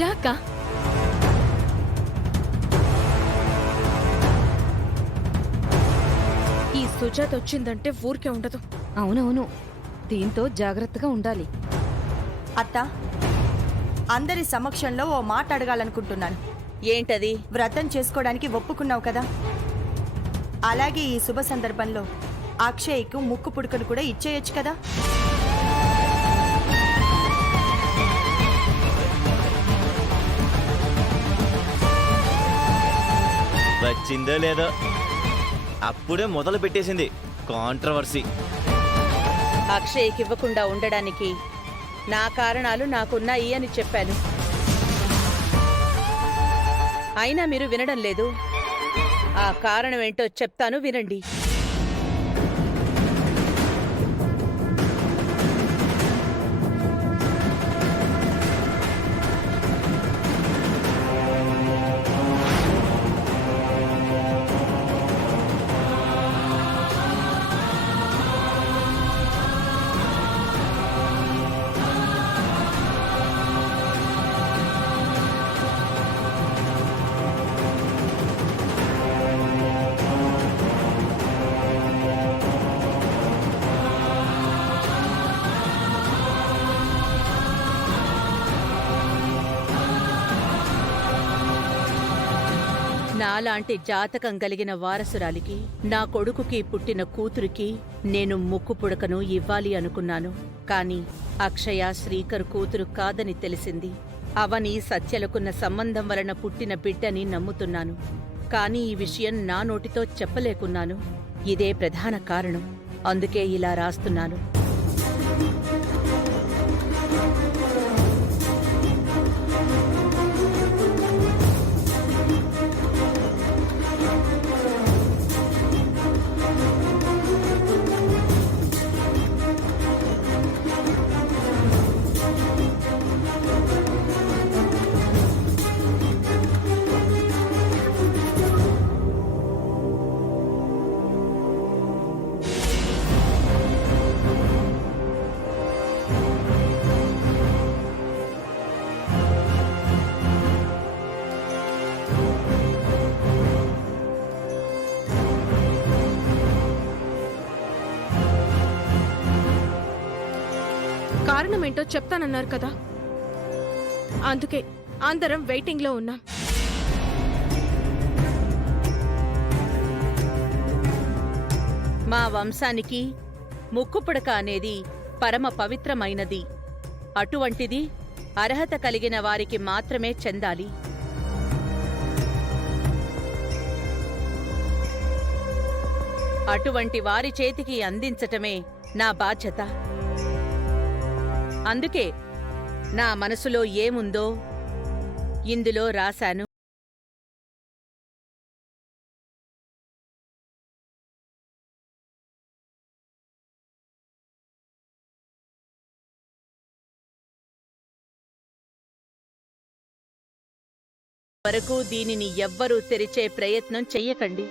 రాక ఈ సుజాత వచ్చిందంటే ఊరికే ఉండదు. అవునవును, దీంతో జాగ్రత్తగా ఉండాలి. అత్త, అందరి సమక్షంలో ఓ మాట అడగాలనుకుంటున్నాను. ఏంటది? వ్రతం చేసుకోవడానికి ఒప్పుకున్నావు కదా, అలాగే ఈ శుభ సందర్భంలో అక్షయ్కు ముక్కు పుడకను కూడా ఇచ్చేయొచ్చు కదా. వచ్చిందో లేదో అప్పుడే మొదలు పెట్టేసింది కాంట్రవర్సీ. అక్షయ్కి ఇవ్వకుండా ఉండడానికి నా కారణాలు నాకున్నాయి అని చెప్పాను. అయినా మీరు వినడం లేదు. ఆ కారణం ఏంటో చెప్తాను, వినండి. నాలాంటి జాతకం కలిగిన వారసురాలికి, నా కొడుకుకి పుట్టిన కూతురికి నేను ముక్కు పుడకను ఇవ్వాలి అనుకున్నాను. కాని అక్షయ శ్రీకర్ కూతురు కాదని తెలిసింది. అవని సత్యలకున్న సంబంధం వలన పుట్టిన బిడ్డని నమ్ముతున్నాను. కాని ఈ విషయం నా నోటితో చెప్పలేకున్నాను. ఇదే ప్రధాన కారణం. అందుకే ఇలా రాస్తున్నాను. కారణమేంటో చెప్తానన్నారు కదా, అందుకే అందరం వెయిటింగ్ లో ఉన్నాం. మా వంశానికి ముక్కుపుడక అనేది పరమ పవిత్రమైనది. అటువంటిది అర్హత కలిగిన వారికి మాత్రమే చెందాలి. అటువంటి వారి చేతికి అందించటమే నా బాధ్యత. అందుకే నా మనసులో ఏముందో ఇందులో రాశాను. వరకు దీనిని ఎవ్వరూ తెరిచే ప్రయత్నం చెయ్యకండి.